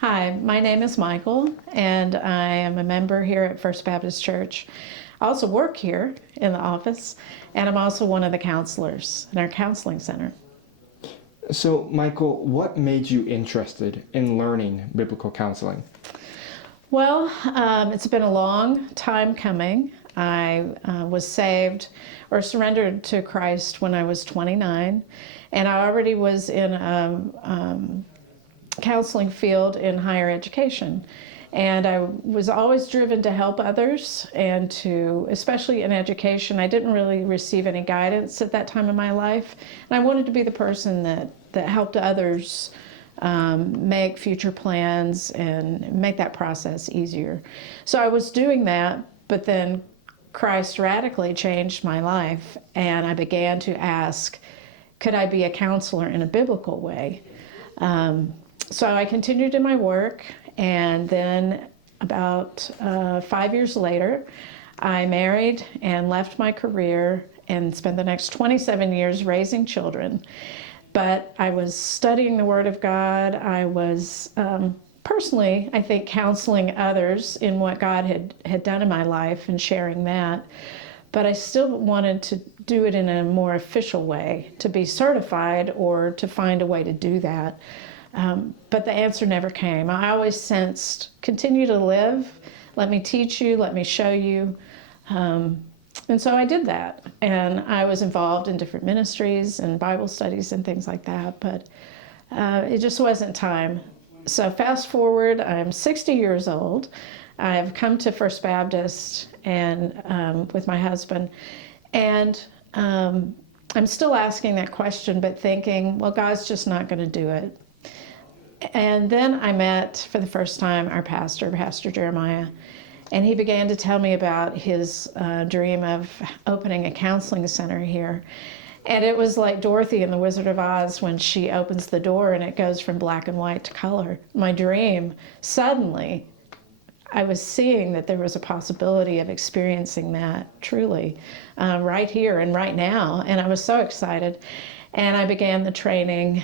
Hi, my name is Michael, and I am a member here at First Baptist Church. I also work here in the office, and I'm also one of the counselors in our counseling center. So, Michael, what made you interested in learning biblical counseling? Well, it's been a long time coming. I was saved or surrendered to Christ when I was 29, and I already was in a counseling field in higher education. And I was always driven to help others and to, especially in education, I didn't really receive any guidance at that time in my life. And I wanted to be the person that helped others make future plans and make that process easier. So I was doing that, but then Christ radically changed my life, and I began to ask, could I be a counselor in a biblical way? So I continued in my work, and then about 5 years later, I married and left my career and spent the next 27 years raising children. But I was studying the Word of God. I was personally, I think, counseling others in what God had done in my life and sharing that. But I still wanted to do it in a more official way, to be certified or to find a way to do that. But the answer never came. I always sensed, continue to live, let me teach you, let me show you. And so I did that. And I was involved in different ministries and Bible studies and things like that, but it just wasn't time. So fast forward, I'm 60 years old. I've come to First Baptist and with my husband, and I'm still asking that question, but thinking, well, God's just not going to do it. And then I met for the first time our pastor, Pastor Jeremiah, and he began to tell me about his dream of opening a counseling center here. And it was like Dorothy in The Wizard of Oz when she opens the door and it goes from black and white to color. My dream, suddenly, I was seeing that there was a possibility of experiencing that truly right here and right now. And I was so excited. And I began the training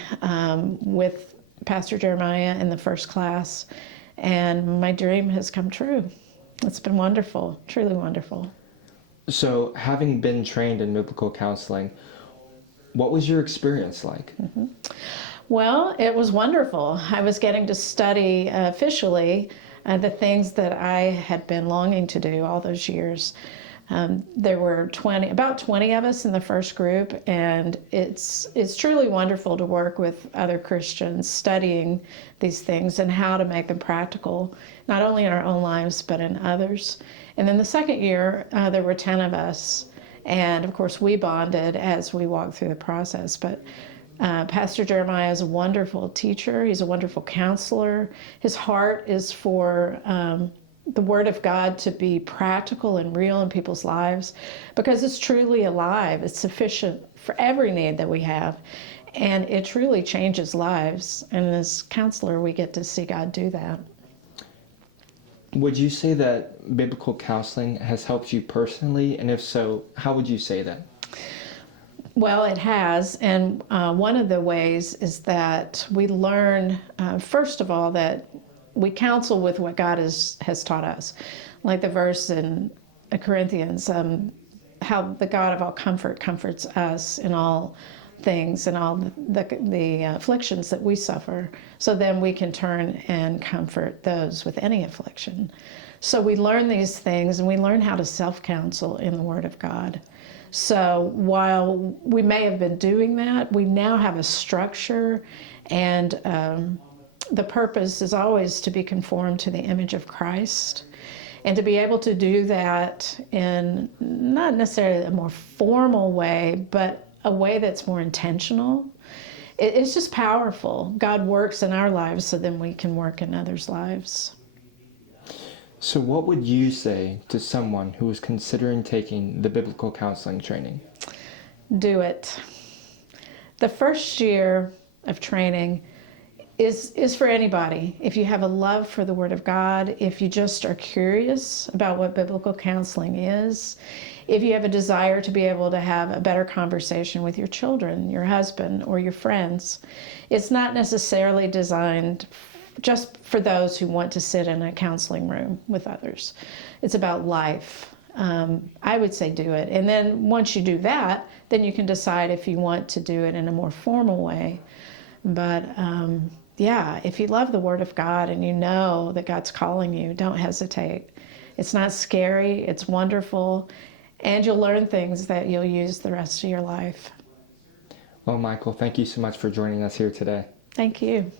with Pastor Jeremiah in the first class. And my dream has come true. It's been wonderful, truly wonderful. So, having been trained in biblical counseling, what was your experience like? Mm-hmm. Well, it was wonderful. I was getting to study officially the things that I had been longing to do all those years. There were about 20 of us in the first group, and it's truly wonderful to work with other Christians studying these things and how to make them practical, not only in our own lives, but in others. And then the second year, there were 10 of us, and of course we bonded as we walked through the process. But Pastor Jeremiah is a wonderful teacher. He's a wonderful counselor. His heart is for the Word of God to be practical and real in people's lives, because it's truly alive. It's sufficient for every need that we have, and it truly changes lives. And as counselor, we get to see God do that. Would you say that biblical counseling has helped you personally? And if so, how would you say that? Well, it has, and one of the ways is that we learn, first of all, that we counsel with what God has taught us. Like the verse in Corinthians, how the God of all comfort comforts us in all things and all the afflictions that we suffer. So then we can turn and comfort those with any affliction. So we learn these things, and we learn how to self-counsel in the Word of God. So while we may have been doing that, we now have a structure, and the purpose is always to be conformed to the image of Christ, and to be able to do that in not necessarily a more formal way, but a way that's more intentional. It's just powerful. God works in our lives so then we can work in others' lives. So, what would you say to someone who is considering taking the biblical counseling training? Do it. The first year of training is for anybody. If you have a love for the Word of God, if you just are curious about what biblical counseling is, if you have a desire to be able to have a better conversation with your children, your husband, or your friends, it's not necessarily designed just for those who want to sit in a counseling room with others. It's about life. I would say do it. And then once you do that, then you can decide if you want to do it in a more formal way. But yeah, if you love the Word of God and you know that God's calling you, don't hesitate. It's not scary, it's wonderful, and you'll learn things that you'll use the rest of your life. Well, Michael, thank you so much for joining us here today. Thank you.